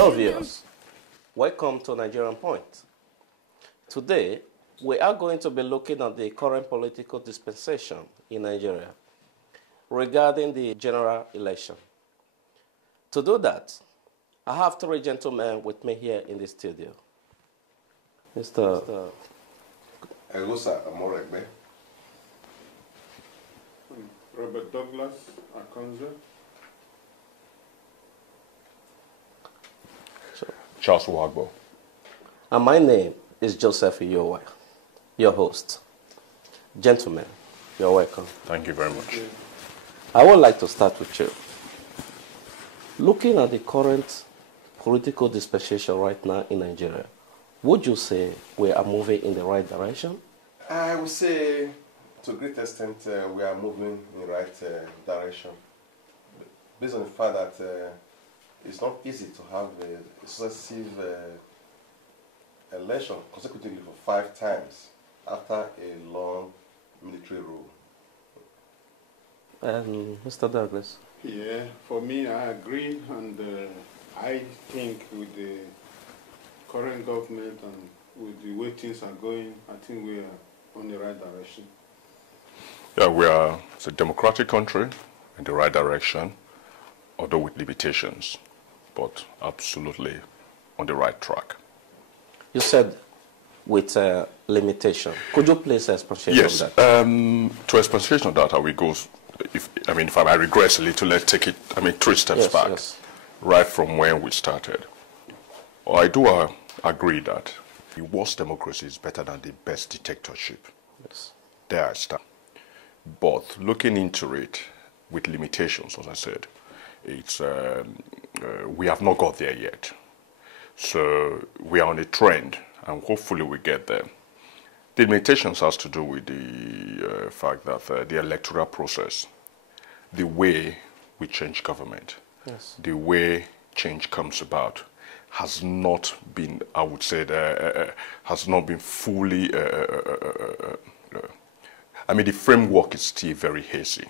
Hello viewers, welcome to Nigerianpoint. Today, we are going to be looking at the current political dispensation in Nigeria regarding the general election. To do that, I have three gentlemen with me here in the studio. Mr. Egosa Amoregbe. Robert Douglas Akonze. Charles Wagbo. And my name is Joseph Iyowa, your host. Gentlemen, you're welcome. Thank you very much. I would like to start with you. Looking at the current political dispensation right now in Nigeria, would you say we are moving in the right direction? I would say, to a great extent, we are moving in the right direction. Based on the fact that it's not easy to have a successive election consecutively for 5 times after a long military rule. And Mr. Douglas? Yeah, for me, I agree, and I think with the current government and with the way things are going, I think we are on the right direction. Yeah, we are a democratic country in the right direction, although with limitations, but absolutely on the right track. You said with limitation. Could you please expatiate on that? To expatiate on that, I will go, if I might regress a little, let's take it, 3 steps back, right from when we started. I do agree that the worst democracy is better than the best dictatorship. Yes. There I stand. But looking into it with limitations, as I said, it's we have not got there yet. So we are on a trend, and hopefully we get there. The limitations has to do with the fact that the electoral process, the way we change government, yes, the way change comes about, has not been, I would say, has not been fully, the framework is still very hazy.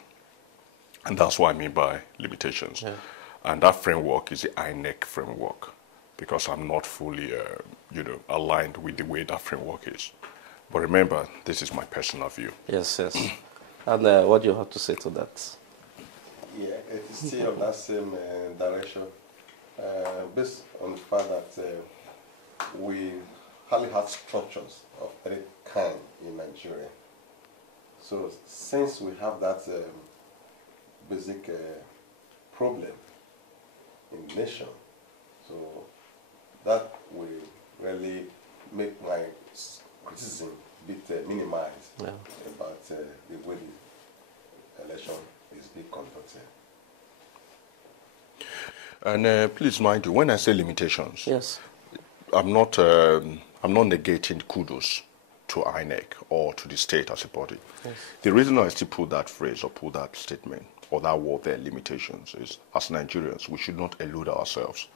And that's what I mean by limitations. Yeah. And that framework is the INEC framework, because I'm not fully, aligned with the way that framework is. But remember, this is my personal view. Yes, yes. And what do you have to say to that? Yeah, it is still on that same direction, based on the fact that we hardly have structures of any kind in Nigeria. So since we have that basic problem in the nation, so that will really make my criticism a bit minimized, yeah, about the way the election is being conducted. And please mind you, when I say limitations, yes, I'm not negating kudos to INEC or to the state as a body. Yes. The reason I still put that phrase or put that statement or that word there, limitations, is as Nigerians, we should not elude ourselves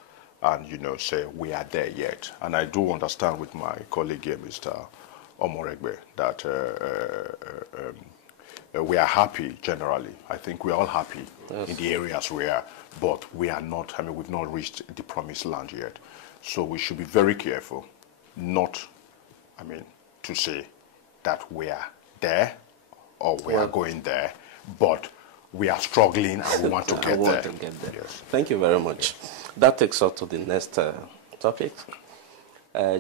and, say we are there yet. And I do understand with my colleague here, Mr. Omoregbe, that we are happy generally. I think we're all happy, yes, in the areas we are, but we are not, we've not reached the promised land yet. So we should be very careful not, to say that we are there or we are going there, but we are struggling and we want to get there. Yes. Thank you very much. That takes us to the next topic.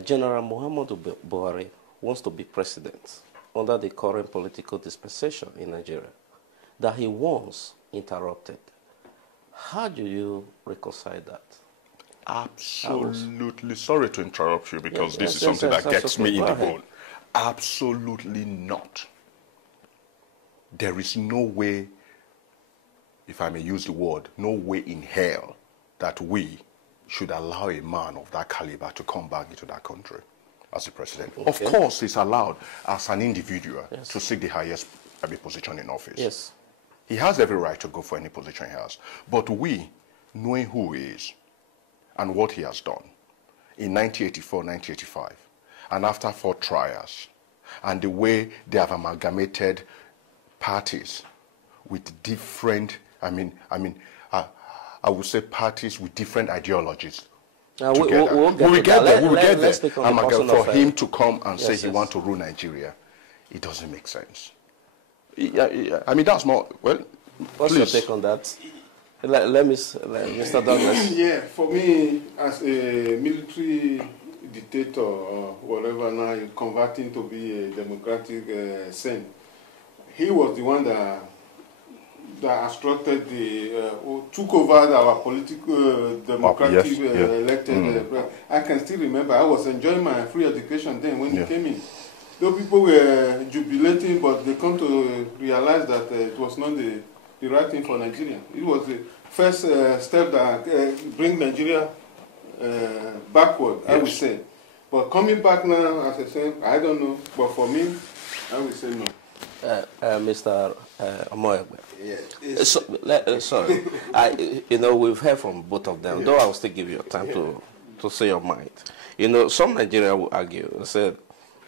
General Muhammadu Buhari wants to be president under the current political dispensation in Nigeria that he once interrupted. How do you reconcile that? Absolutely. Sorry to interrupt you, because this is something that gets me in the bone. Absolutely not. There is no way, if I may use the word, no way in hell that we should allow a man of that caliber to come back into that country as a president. Okay. Of course, he's allowed as an individual, yes, to seek the highest position in office. Yes. He has every right to go for any position he has. But we, knowing who he is and what he has done in 1984, 1985, and after 4 trials, and the way they have amalgamated parties with different, I would say parties with different ideologies together. We'll get there. We will get let's there. take on the And person for of, him to come and say yes, he yes. wants to rule Nigeria, it doesn't make sense. I mean, that's more, well, What's please. your take on that? Let Mr. Douglas. Yeah, for me, as a military dictator or whatever now, converting to be a democratic saint, he was the one that obstructed took over our political democratic elected. I can still remember, I was enjoying my free education then when he came in. Though people were jubilating, but they come to realize that it was not the right thing for Nigeria. It was the first step that bring Nigeria backward, I would say. But coming back now, as I said, I don't know. But for me, I would say no. Mr. Omoyegbe. Yeah. Sorry, we've heard from both of them. Though I will still give you time to say your mind. Some Nigerians will argue and say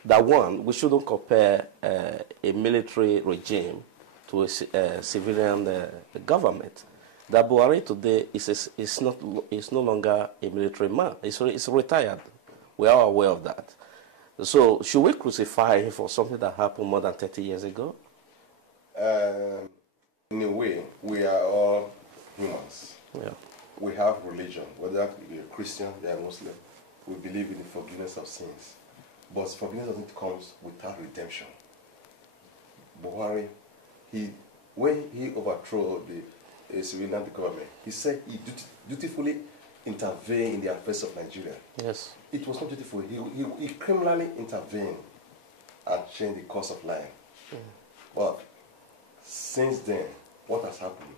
that one, we shouldn't compare a military regime to a civilian government. That Buhari today is no longer a military man. He's retired. We are aware of that. So should we crucify him for something that happened more than 30 years ago? In a way, we are all humans. Yeah. We have religion, whether you're a Christian, you're a Muslim. We believe in the forgiveness of sins. But forgiveness doesn't come without redemption. Buhari, when he overthrew the civilian government, he said he dutifully intervened in the affairs of Nigeria. Yes. It was not dutiful. He criminally intervened and changed the course of life. But since then, what has happened?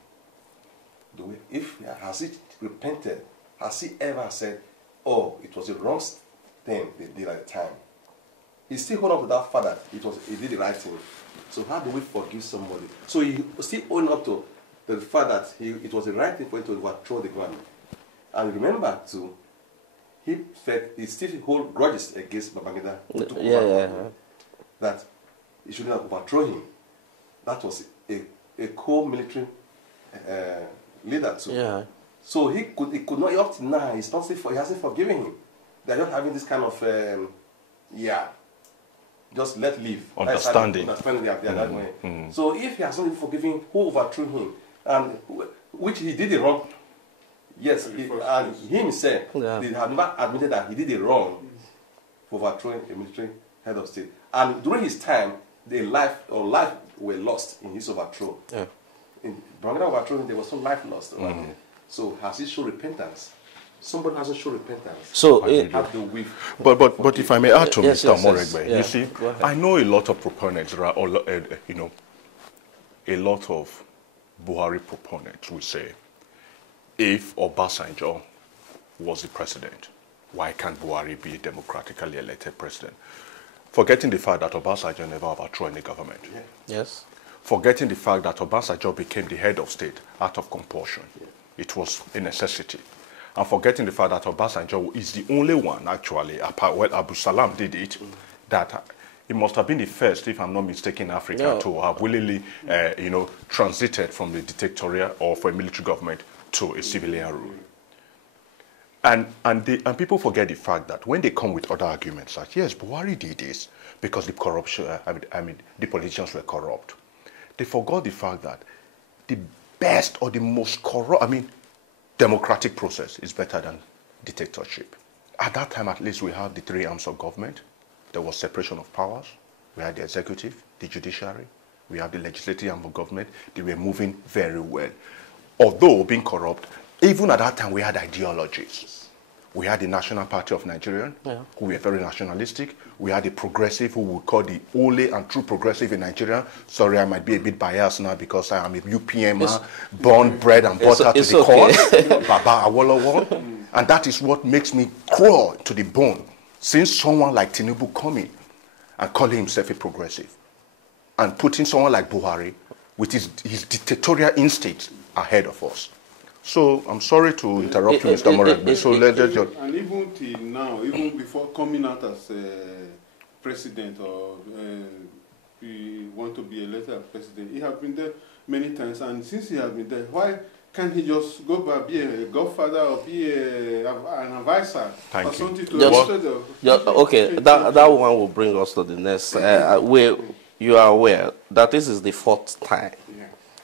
Has he repented? Has he ever said, oh, it was a wrong thing they did at the time? He still hold on to that fact that he did the right thing. So how do we forgive somebody? So he still own up to the fact that it was the right thing for him to overthrow the government. And remember too, he still hold grudges against Babangida. That he shouldn't have overthrown him. That was a co-military leader too. Yeah. So he could not, up to now, he hasn't forgiven him. They're not having this kind of just let live. Understanding. That way. So if he has not forgiven who overthrew him, and which he did it wrong, yes, and he himself, they have never admitted that he did it wrong for overthrowing a military head of state. And during his time, life were lost in his overthrow. Yeah. In Babangida overthrow, there was some life lost. So has he shown repentance? Somebody hasn't shown repentance. So, but if I may add to Mr. Omoyegbe, you see, I know a lot of proponents. There are, a lot of Buhari proponents will say, if Obasanjo was the president, why can't Buhari be a democratically elected president? Forgetting the fact that Obasanjo never overthrew any government. Yeah. Yes. Forgetting the fact that Obasanjo became the head of state out of compulsion. Yeah. It was a necessity. And forgetting the fact that Obasanjo is the only one, actually, Abu Salam did it, that he must have been the first, if I'm not mistaken, in Africa to have willingly, transited from the dictatorial or for a military government to a civilian rule. And people forget the fact that when they come with other arguments, like, yes, Buhari did this because the corruption, the politicians were corrupt. They forgot the fact that the best or the most corrupt, democratic process is better than dictatorship. At that time, at least, we had the three arms of government. There was separation of powers. We had the executive, the judiciary. We had the legislative arm of government. They were moving very well. Although being corrupt, even at that time, we had ideologies. We had the National Party of Nigeria, who were very nationalistic. We had the progressive, who we call the only and true progressive in Nigeria. Sorry, I might be a bit biased now because I am a UPMer, born, bred, and butter to the core. Baba Awolowo. And that is what makes me crawl to the bone. Since someone like Tinubu coming and calling himself a progressive, and putting someone like Buhari with his dictatorial instincts ahead of us. So I'm sorry to interrupt you, Mr. Omoyegbe. So let's just. And even till now, even before coming out as president or he want to be elected as president, he has been there many times. And since he has been there, why Can he just go back, be a godfather or be an advisor or something to okay, that one will bring us to the next. You are aware that this is the 4th time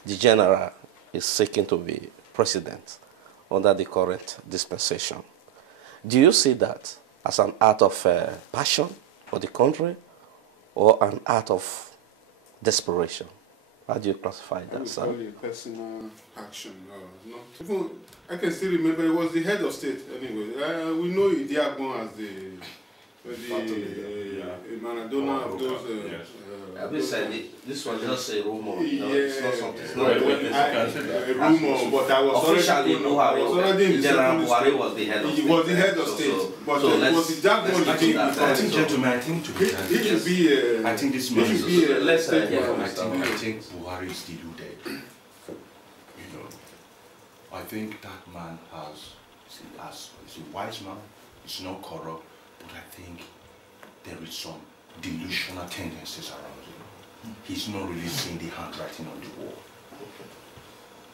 the general is seeking to be president under the current dispensation. Do you see that as an act of passion for the country or an act of desperation? How do you classify that, sir? Probably a personal action. No. Even, I can still remember it was the head of state anyway. We know Idiagbon as the Maradona of those. This was just a rumor. It's not something. It's not a rumor, but I was officially already in the General Buhari was the head of state. He was the head of state, but it was Idiagbon the king. I think, gentlemen, I think to be it should be. I think this man is. Let's I think Buhari is deluded. You know, I think that man is a wise man. He's not corrupt, but I think there is some delusional tendencies around him. He's not really seeing the handwriting on the wall.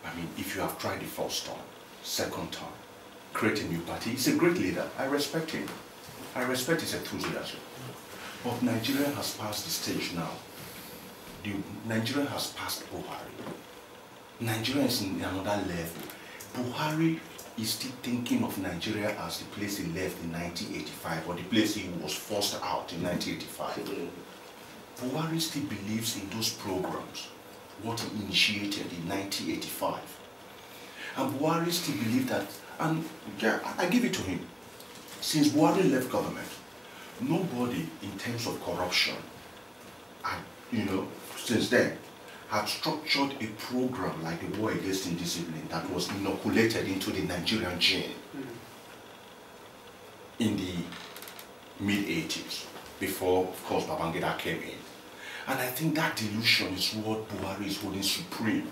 I mean, if you have tried the first time, second time, create a new party, he's a great leader. I respect him. I respect his enthusiasm. But Nigeria has passed the stage now. Nigeria has passed Buhari. Nigeria is in another level. Buhari is still thinking of Nigeria as the place he left in 1985 or the place he was forced out in 1985. Buhari still believes in those programs, what he initiated in 1985. And Buhari still believes that, and yeah, I give it to him. Since Buhari left government, nobody in terms of corruption, since then, had structured a program like the War Against Indiscipline that was inoculated into the Nigerian gene in the mid-80s, before, of course, Babangida came in. And I think that delusion is what Buhari is holding supreme.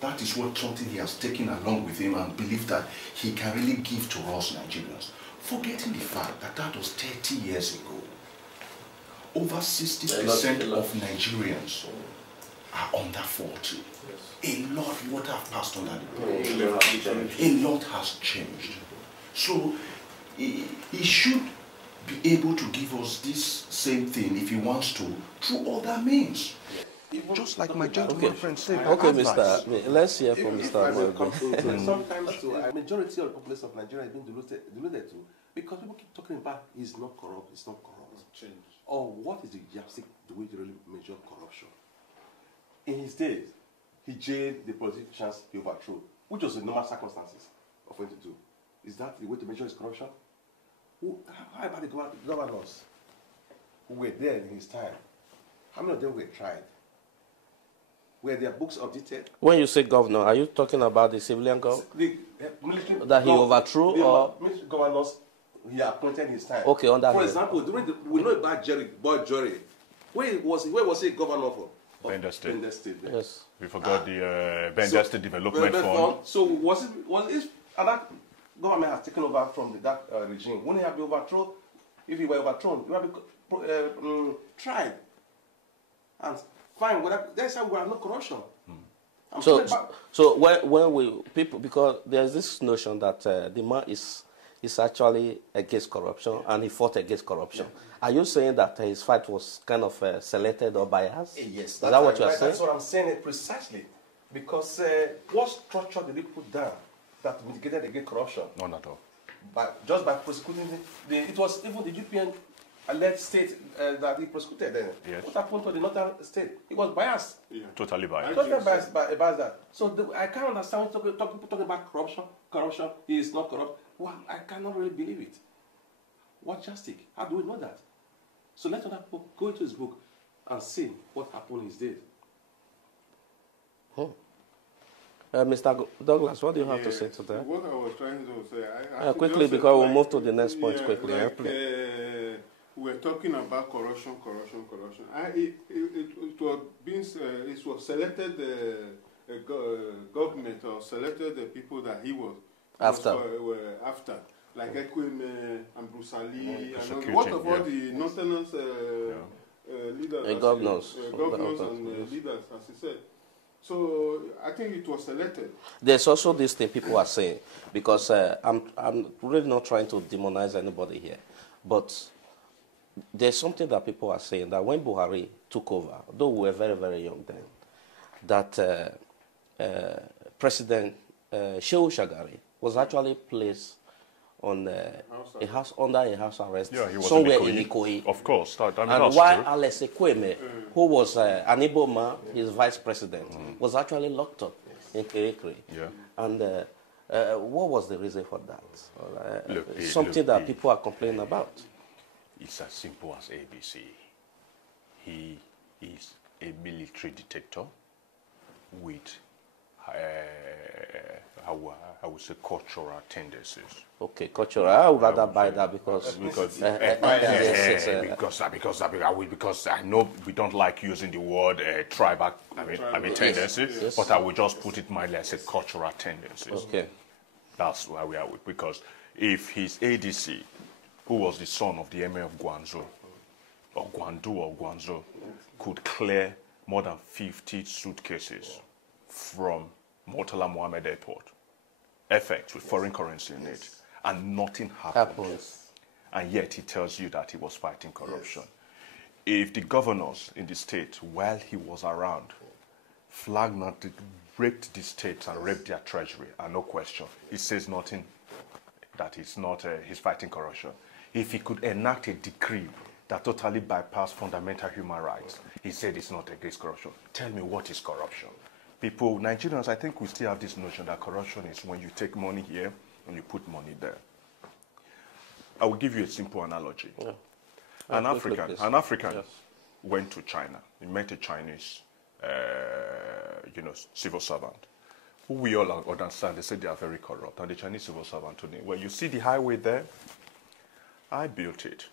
That is what something he has taken along with him and believe that he can really give to us Nigerians. Forgetting the fact that that was 30 years ago. Over 60% of Nigerians are under 40. A lot what have passed under the bridge. A lot has changed. So he should be able to give us this same thing if he wants to through other means. Just like my gentleman friend said. Okay, Mr. Let's hear from Mr. Sometimes a majority of the population of Nigeria is being deluded to because people keep talking about he's not corrupt, it's not corrupt. Change. Or what is the yardstick the way to really measure corruption? In his days, he jailed the politicians he overthrew, which was the normal circumstances of what to do. Is that the way to measure his corruption? How about the governors who were there in his time? How many of them were tried? Were their books audited? When you say governor, are you talking about the civilian governor? The military that he overthrew, or military governors he appointed in his time? Okay, on that. For example, we know about Boy Jerry. Where was he governor for? Bender State. Yes. We forgot the Bender State Development Fund. So was it and that government has taken over from that regime? Wouldn't he have been overthrown? If he were overthrown, he would have been tried. And fine, that's how we have no corruption. So when we people, because there's this notion that the man is actually against corruption and he fought against corruption. Yeah. Are you saying that his fight was kind of selected or biased? Yes. Is that what you are saying? That's what I'm saying precisely. Because what structure did he put down that mitigated against corruption? None at all. Just by prosecuting it was even the UPN alleged state that he prosecuted then. Yes. What happened to the northern state? It was biased. Yeah. Totally biased. Totally biased about that. So I can't understand people talking about corruption. Corruption, he is not corrupt. Well, I cannot really believe it. What justice? How do we know that? So let other people go into his book and see what happened in his days. Mr. Douglas, what do you have to say to that? What I was trying to say, quickly, because we'll move to the next point quickly. We're talking about corruption. It was selected government or selected the people that he was after, like Ekweme and Bruce Ali, and what of all the northerners leaders, governors and leaders, as he said. So I think it was selected. There's also this thing people are saying, because I'm really not trying to demonize anybody here, but there's something that people are saying, that when Buhari took over, though we were very, very young then, that President Shehu Shagari was actually placed on under a house arrest somewhere in Ikoyi. Of course. And why Alex Ekweme, who was an Igbo man, his vice president, was actually locked up in Kirikiri. Yeah. And what was the reason for that? Something that people are complaining about. It's as simple as ABC. He is a military dictator with, I would say, cultural tendencies. Okay, cultural. I would rather buy that because I know we don't like using the word tribal. Tendencies, yes. But I will just put it mildly as a cultural tendencies. Okay, that's where we are with. Because if his ADC, who was the son of the Emir of Guangzhou, or Guangzhou, could clear more than 50 suitcases from Murtala Mohammed Airport, FX with foreign currency in it, and nothing happened. And yet he tells you that he was fighting corruption. If the governors in the state, while he was around, flagged not, raped the states and raped their treasury, and no question, he says nothing that he's not he's fighting corruption. If he could enact a decree that totally bypassed fundamental human rights, he said it's not against corruption. Tell me, what is corruption? People, Nigerians, I think we still have this notion that corruption is when you take money here and you put money there. I will give you a simple analogy. Yeah. An African yes. went to China. He met a Chinese, civil servant, who we all understand. They say they are very corrupt. And the Chinese civil servant told him, well, you see the highway there? I built it.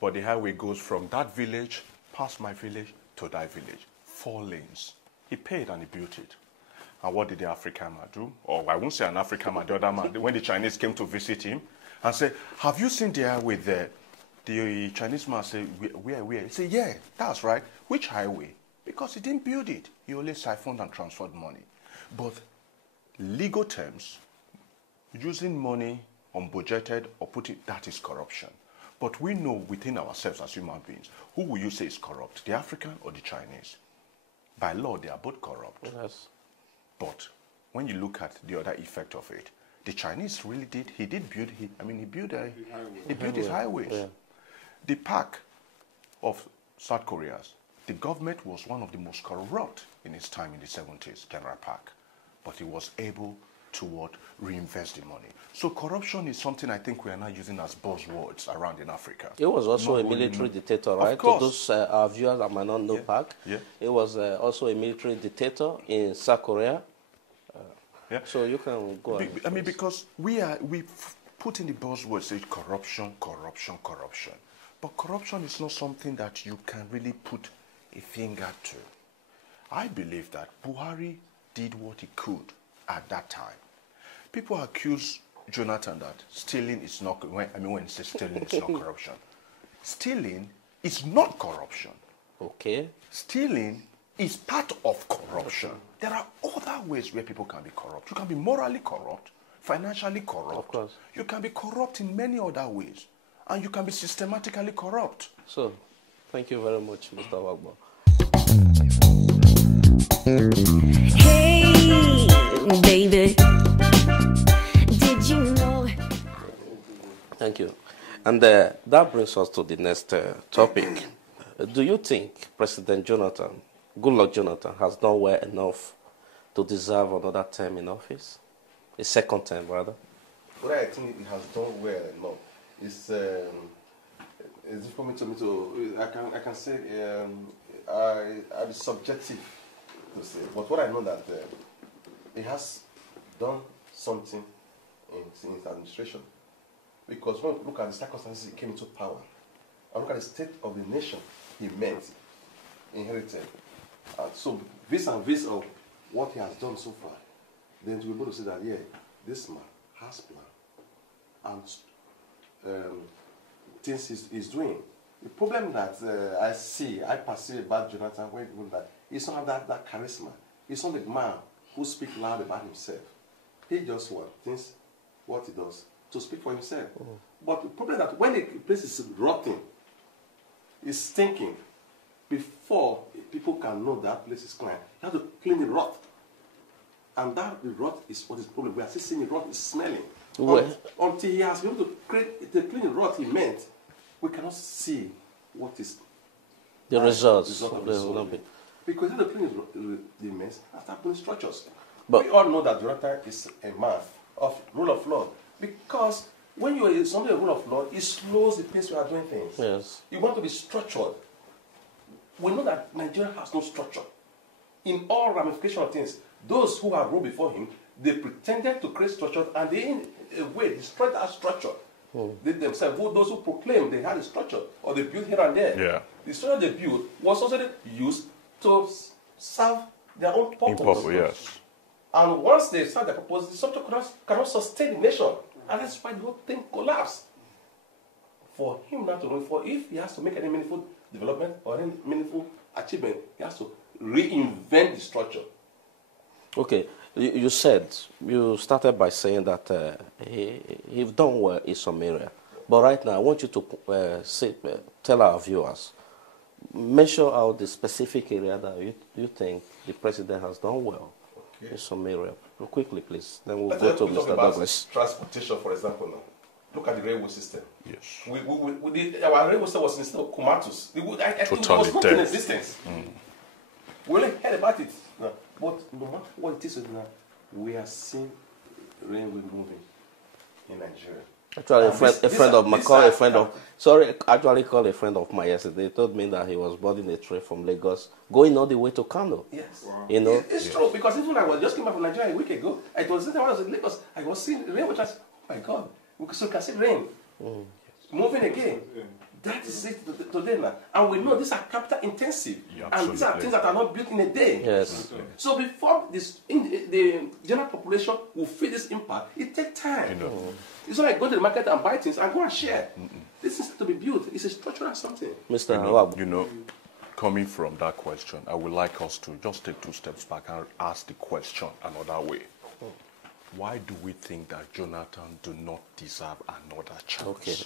But the highway goes from that village, past my village, to that village. 4 lanes. He paid and he built it. And what did the African man do? Or I won't say an African man, the other man, when the Chinese came to visit him, and said, have you seen the highway there? The Chinese man said, where? He said, yeah, that's right. Which highway? Because he didn't build it. He only siphoned and transferred money. But legal terms, using money unbudgeted or putting, that is corruption. But we know within ourselves as human beings, who will you say is corrupt, the African or the Chinese? By law, they are both corrupt. Yes. But when you look at the other effect of it, the Chinese really did, he built his highways. Yeah. The park of South Korea, the government was one of the most corrupt in its time in the 70s, General Park. But he was able to reinvest the money. So corruption is something I think we are now using as buzzwords around in Africa. It was also a military dictator, right? Of course. To those our viewers that might not know Park, it was also a military dictator in South Korea. So you can go on. I mean, because we put in the buzzwords, say corruption. But corruption is not something that you can really put a finger to. I believe that Buhari did what he could at that time. People accuse Jonathan that stealing is not, when he says stealing is not corruption. Stealing is not corruption. Okay. Stealing is part of corruption. There are other ways where people can be corrupt. You can be morally corrupt, financially corrupt. Of course. You can be corrupt in many other ways. And you can be systematically corrupt. So, thank you very much, Mr. Wagbo. Hey, baby, did you know? Thank you. And that brings us to the next topic. Do you think President Jonathan, Goodluck Jonathan, has done well enough to deserve another term in office? A second term, rather? What I think he has done well enough is for me to I can say I'll be subjective to say, but what I know that he has done something in his administration, because when you look at the circumstances he came into power, and look at the state of the nation he inherited, so vis and vis of what he has done so far, then to be able to say that this man has plan and things he's doing. The problem that I perceive about Jonathan, that he's not have that charisma. He's not a man who speaks loud about himself. He just thinks what he does to speak for himself. But the problem is that when a place is rotting, it's stinking, before people can know that place is clean, you have to clean the rot. And that the rot is what is the problem. We are still seeing the rot is smelling. Until he has been able to create the clean rot he meant, we cannot see what is the results of the soil. Because in the clean the mess, and start putting structures. But we all know that Jonathan is a man of rule of law. Because when you are somebody of rule of law, it slows the pace we are doing things. Yes. You want to be structured. We know that Nigeria has no structure. In all ramifications of things, those who have ruled before him, they pretended to create structure, and they in a way destroyed that structure. They themselves, those who proclaimed they had a structure, or they built here and there. Yeah. The structure they built was also used to serve their own purpose. Yes. And once they serve their purpose, the structure cannot sustain the nation. And that's why the whole thing collapsed. For him not to know, for if he has to make any meaningful development or any meaningful achievement, he has to reinvent the structure. Okay, you started by saying that he's done well in some area. But right now, I want you to tell our viewers, mention out the specific area that you think the president has done well in some area. Quickly, please. Then we'll go to Mr. Douglas. Transportation, for example, now. Look at the railway system. Yes. Our railway system was instead of Kumatus. It was not in existence. We only heard about it. No. But no matter what it is now, we are seeing railway moving in Nigeria. Actually, actually called a friend of mine yesterday. He told me that he was boarding a train from Lagos, going all the way to Kano. Yes. Wow. You know? It's true, because even I was just came back from Nigeria a week ago. I was in Lagos. I was seeing railway tracks. Oh my God. So we can see rain moving again. That is it today now. And we know these are capital intensive. Yeah, and these are things that are not built in a day. Yes. So before the general population will feel this impact, it takes time. It's not like go to the market and buy things and go and share. This is to be built. It's a structural something. Mr. Coming from that question, I would like us to just take 2 steps back and ask the question another way. Why do we think that Jonathan do not deserve another chance? Okay.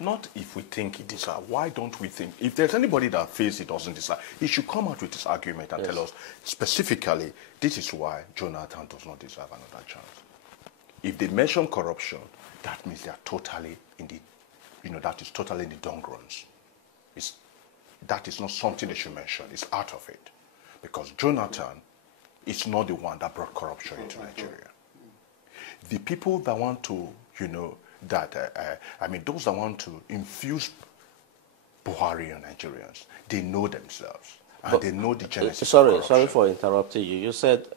Not if we think he deserves. Why don't we think? If there's anybody that feels he doesn't deserve, he should come out with his argument and tell us specifically, this is why Jonathan does not deserve another chance. If they mention corruption, that means they are totally in the, that is totally in the dungeons. That is not something they should mention. It's out of it. Because Jonathan is not the one that brought corruption into Nigeria. The people that want to, those that want to infuse Buhari on Nigerians, they know themselves. And they know the genesis of corruption. Sorry for interrupting you. You said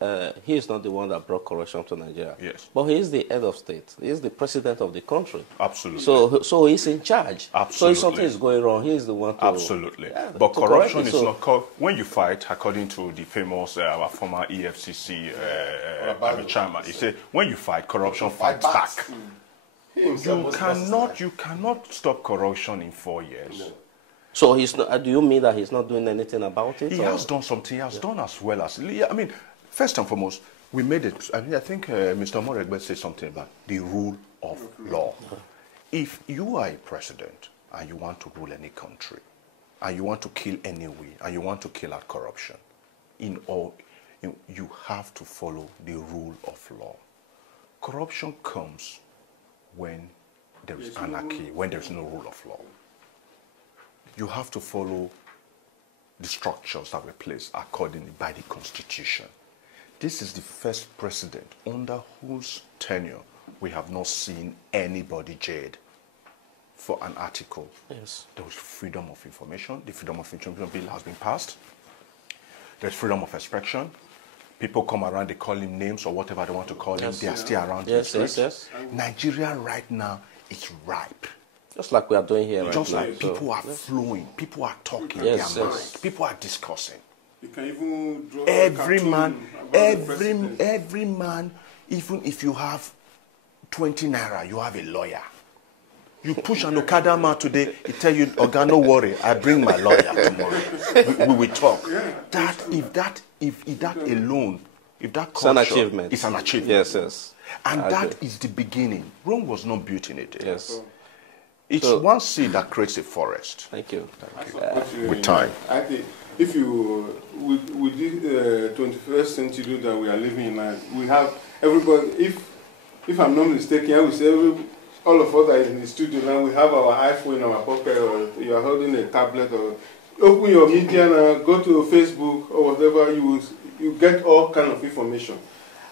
he is not the one that brought corruption to Nigeria. Yes. But he is the head of state. He is the president of the country. Absolutely. So he's in charge. Absolutely. So if something is going wrong, he is the one to... Absolutely. But corruption is not called... When you fight, according to the famous, our former EFCC chairman, he said, when you fight, corruption fights back. You cannot stop corruption in 4 years. No. So he's not, do you mean that he's not doing anything about it? He has done something. He has done as well as... first and foremost, we made it... I think Mr. Moregbe said something about the rule of law. If you are a president and you want to rule any country, and you want to kill anyway, and you want to kill out corruption, you have to follow the rule of law. Corruption comes when there is anarchy, when there is no rule of law. You have to follow the structures that were placed accordingly by the Constitution. This is the first president under whose tenure we have not seen anybody jailed for an article. Yes. There was freedom of information. The Freedom of Information Bill has been passed. There's freedom of expression. People come around, they call him names or whatever they want to call him. They are still around the streets. Yes. Nigeria right now is ripe. Just like we are doing here right now. Just like people are flowing, people are talking their mind, people are discussing. You can even draw every man, even if you have 20 naira, you have a lawyer. You push an Okada man today, he tell you, Oga, no worry, I bring my lawyer tomorrow. We will talk. If that alone if that it's an culture achievement. is an achievement. Yes, yes. And I that agree. is the beginning. Rome was not built in a day. Yes. It's So- one seed that creates a forest. Thank you. I support you With in time. that. I think if you, with this 21st century that we are living in now, we have everybody, if I'm not mistaken, I would say all of us are in the studio now, we have our iPhone in our pocket, or you are holding a tablet, or open your media now, go to Facebook or whatever, you get all kind of information.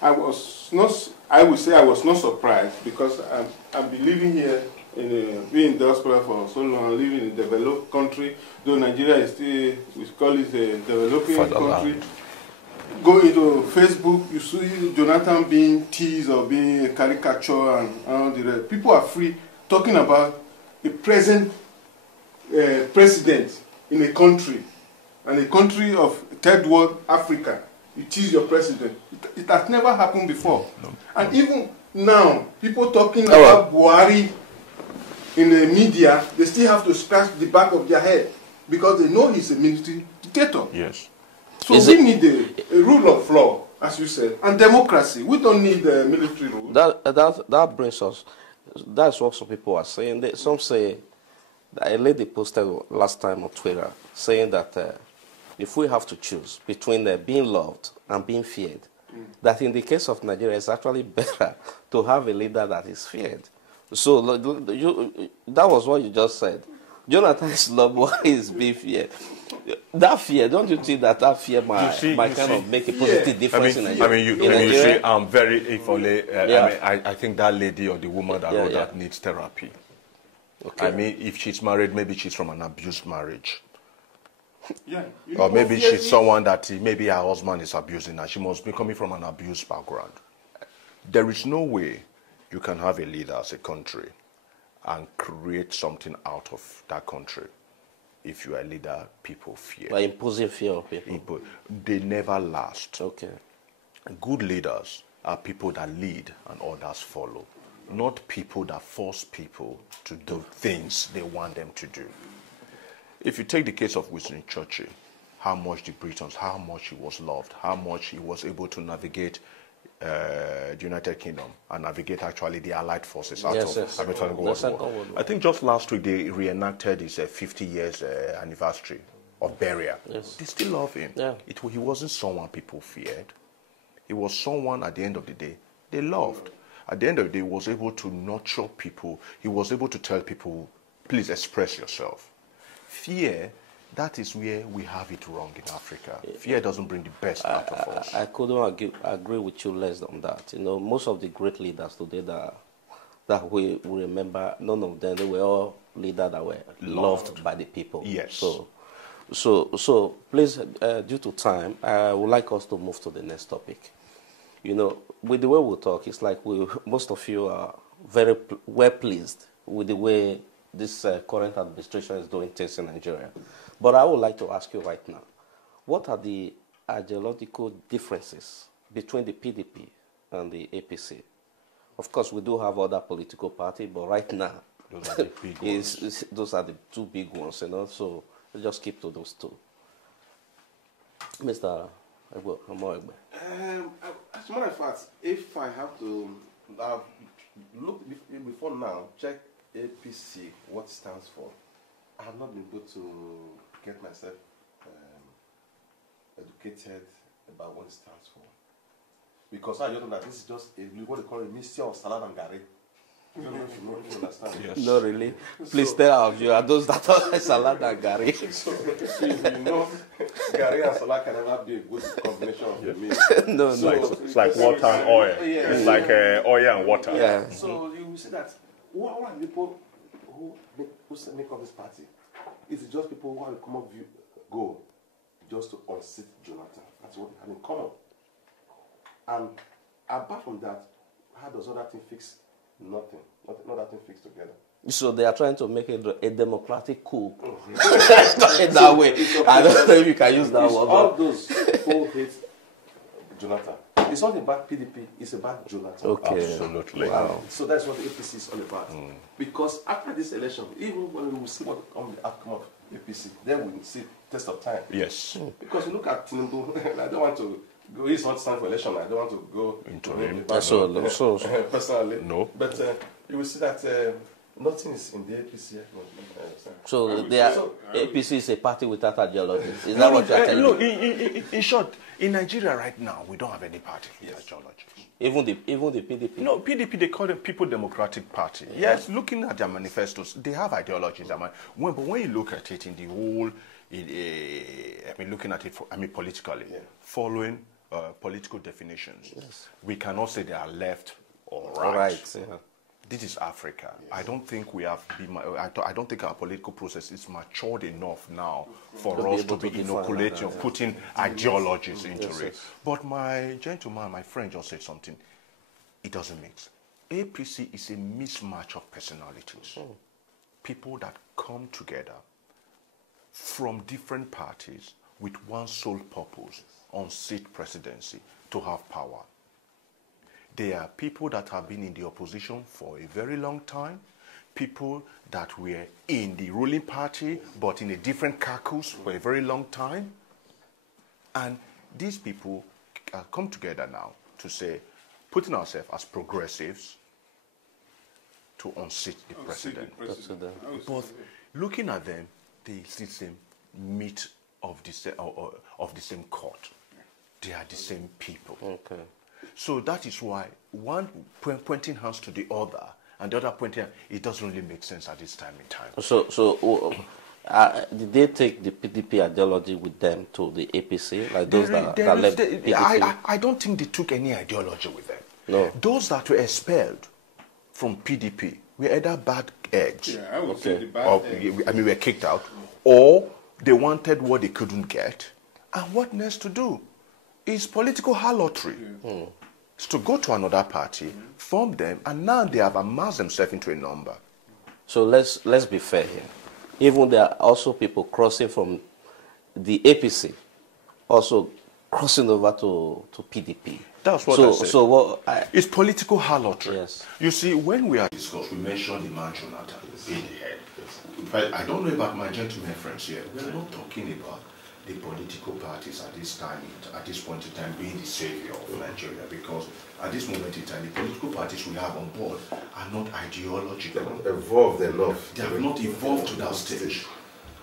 I would say I was not surprised, because I've been living here, being in diaspora for so long, living in a developed country, though Nigeria is still, we call it a developing country. Go into Facebook, you see Jonathan being teased or being a caricature and all the rest. People are free talking about the present president in a country, and a country of third world Africa. You tease your president. It has never happened before. No. And even now, people talking about Buhari in the media, they still have to scratch the back of their head, because they know he's a military dictator. Yes. So we need a rule of law, as you said, and democracy. We don't need a military rule. That brings us, that's what some people are saying. Some say, a lady posted last time on Twitter, saying that if we have to choose between being loved and being feared, that in the case of Nigeria, it's actually better to have a leader that is feared. So that was what you just said. Jonathan is loved, why is being feared? That fear, don't you think that fear might kind of make a positive difference in Nigeria? You see, I'm very, if only, I think that lady or the woman that wrote that needs therapy. Okay. I mean, if she's married, maybe she's from an abused marriage. Yeah. Or maybe she's someone that maybe her husband is abusing her. She must be coming from an abused background. There is no way you can have a leader as a country and create something out of that country. If you are a leader, people fear. By imposing fear on people. They never last. Okay. Good leaders are people that lead and others follow, not people that force people to do things they want them to do. If you take the case of Winston Churchill, how much the Britons, how much he was loved, how much he was able to navigate the United Kingdom and navigate actually the Allied forces out of World War. I think just last week they reenacted his 50 years anniversary of burial. Yes. They still love him. Yeah. He wasn't someone people feared. He was someone at the end of the day they loved. At the end of the day, he was able to nurture people. He was able to tell people, please express yourself. Fear, that is where we have it wrong in Africa. Fear doesn't bring the best out of us. I couldn't agree with you less on that. You know, most of the great leaders today that we remember, none of them, they were all leaders that were loved by the people. Yes. So please, due to time, I would like us to move to the next topic. You know, with the way we talk, it's like most of you are very well pleased with the way this current administration is doing things in Nigeria. But I would like to ask you right now, what are the ideological differences between the PDP and the APC? Of course, we do have other political parties, but right now, those are the big ones. Those are the two big ones, you know, so let's just keep to those two. Mr. Egbe. As a matter of fact, if I have to look before now, check APC, what it stands for. I have not been able to get myself educated about what it stands for. Because I don't know that this is just what they call a mission of salad and gari. I don't know if you understand. Yes. No, really. Please tell our viewers, those that are salad and gari. So if you know, gari and salad can never be a good combination of the meal. No. It's like water and oil. Yeah. It's like oil and water. Yeah. So you will see that who are the people who make up this party? It's just people who have a common goal just to unseat Jonathan. That's what they have in common. And apart from that, how does all that thing fix? Nothing. Not that thing fixed together. So they are trying to make a democratic coup. In that way. I don't know if you can use that word. All those who hate Jonathan. It's not about PDP, it's about Jonathan. Okay. Absolutely. Wow. So that's what the APC is all about. Because after this election, even when we see what the outcome of APC, then we will see test of time. Yes. Because you look at Tinubu, I don't want to it's not time for election. I don't want to go into him personally. No. But you will see that nothing is in the APC yet. So APC is a party without ideology. Is that what you're telling me? In short, in Nigeria right now, we don't have any party with ideology. Even the PDP? No, PDP, they call them People Democratic Party. Yes, looking at their manifestos, they have ideologies. But when you look at it in the whole, looking at it, politically, following political definitions, we cannot say they are left or right. This is Africa. Yes. I don't think we have I don't think our political process is matured enough now for us to be inoculating or putting ideologies into it. But my gentleman, my friend just said something. It doesn't mix. APC is a mismatch of personalities. People that come together from different parties with one sole purpose, on seat presidency, to have power. They are people that have been in the opposition for a very long time, people that were in the ruling party but in a different caucus for a very long time. And these people come together now to say, putting ourselves as progressives to unseat the president. But looking at them, they see the same meat of the same court. They are the same people. Okay. So that is why one pointing hands to the other and the other pointing, it doesn't really make sense at this time in time. So did they take the PDP ideology with them to the APC, like those that left PDP? I don't think they took any ideology with them. No. Those that were expelled from PDP were either bad eggs. Yeah, I would say the bad eggs. Were kicked out, or they wanted what they couldn't get. And what next to do? Is political harlotry. It's to go to another party, form them, and now they have amassed themselves into a number. So let's be fair here. Even there are also people crossing from the APC, also crossing over to PDP. That's what I said. So it's political harlotry. Yes. You see, when we are discussed, we mentioned the man Jonathan being the head. But I don't know about my gentlemen friends here. We are not talking about the political parties at this time, at this point in time, being the savior of Nigeria, because at this moment in time, the political parties we have on board are not ideological. They're not evolved enough. They have not evolved to that stage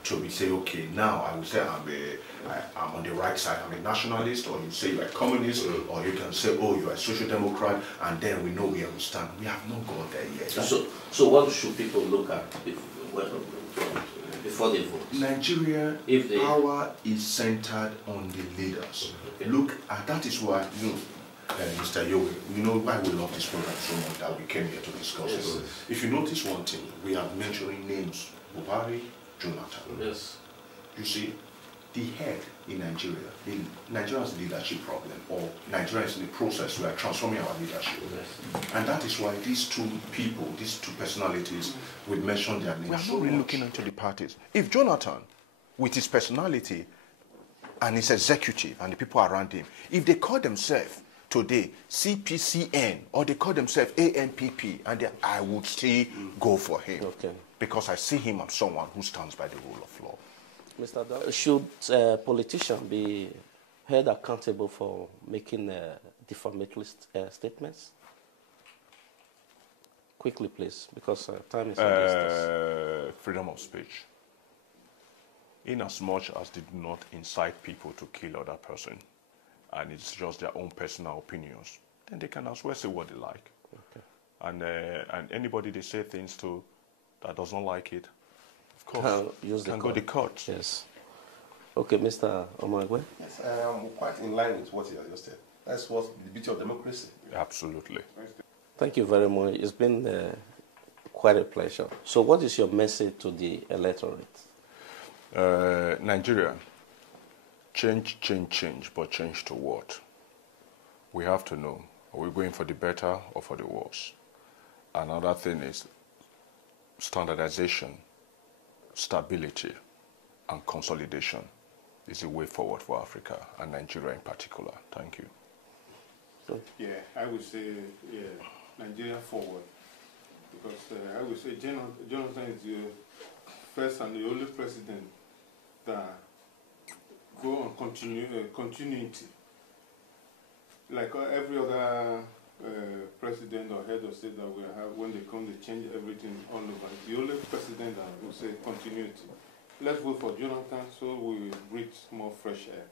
to be say, okay, now I will say I'm on the right side, I'm a nationalist, or you say you're a communist, or you can say, oh, you're a social democrat, and then we know where we stand. We have not got there yet. So what should people look at before they vote? Nigeria, power is centered on the leaders. Okay. Look, and that is why, Mr. Yowe, you know why we love this program so much that we came here to discuss it. If you notice one thing, we are mentioning names, Buhari, Jonathan. Yes. You see, the head in Nigeria, Nigeria has a leadership problem, or Nigeria is in the process, we are transforming our leadership. Yes. And that is why these two people, these two personalities, we mention their names. We are not really looking into the parties. If Jonathan, with his personality and his executive and the people around him, if they call themselves today CPCN or they call themselves ANPP, and I would still go for him. Okay. Because I see him as someone who stands by the rule of law. Mr. Dow, should politicians be held accountable for making defamatory statements? Quickly, please, because time is against us. Freedom of speech. In as much as they do not incite people to kill other person, and it's just their own personal opinions, then they can as well say what they like. Okay. And anybody they say things to that does not like it, of course, can go to court. Yes. Okay, Mr. Omagwe? Yes, I'm quite in line with what you just said. That's what's the beauty of democracy. Absolutely. Thank you very much. It's been quite a pleasure. So what is your message to the electorate? Nigeria, change, but change to what? We have to know, are we going for the better or for the worse? Another thing is standardization, stability, and consolidation is the way forward for Africa and Nigeria in particular. Thank you. Yeah, I would say Nigeria forward, because I would say Jonathan is the first and the only president that go on continuity like every other president or head of state that we have, when they come, they change everything all over. The only president that will say continuity. Let's vote for Jonathan so we breathe more fresh air.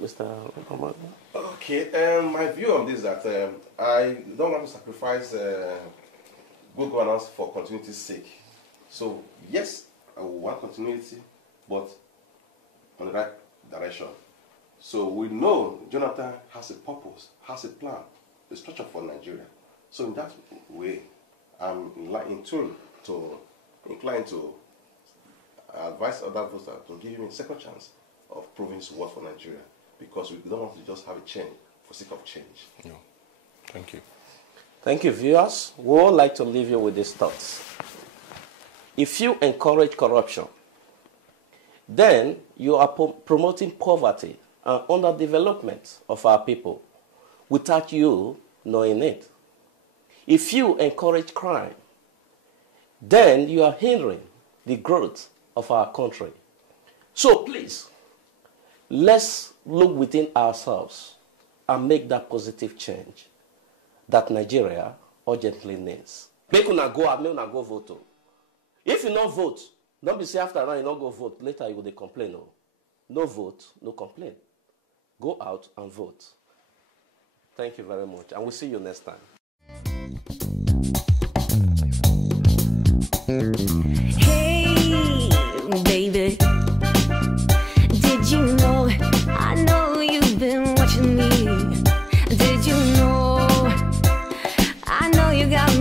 Mr. Muhammad? Okay, my view on this is that I don't want to sacrifice good governance for continuity's sake. So, yes, I want continuity, but on the right direction. So we know Jonathan has a purpose, has a plan, a structure for Nigeria. So in that way, I'm inclined to advise other voters to give him a second chance of proving his worth for Nigeria, because we don't want to just have a change for sake of change. No. Thank you. Thank you, viewers. We would like to leave you with these thoughts. If you encourage corruption, then you are promoting poverty and underdevelopment of our people without you knowing it. If you encourage crime, then you are hindering the growth of our country. So please, let's look within ourselves and make that positive change that Nigeria urgently needs. Make una go out, make una go vote. If you not vote, don't be say after now you not go vote, later you will complain. No vote, no complain. Go out and vote. Thank you very much, and we'll see you next time. Hey, baby, did you know? I know you've been watching me. Did you know? I know you got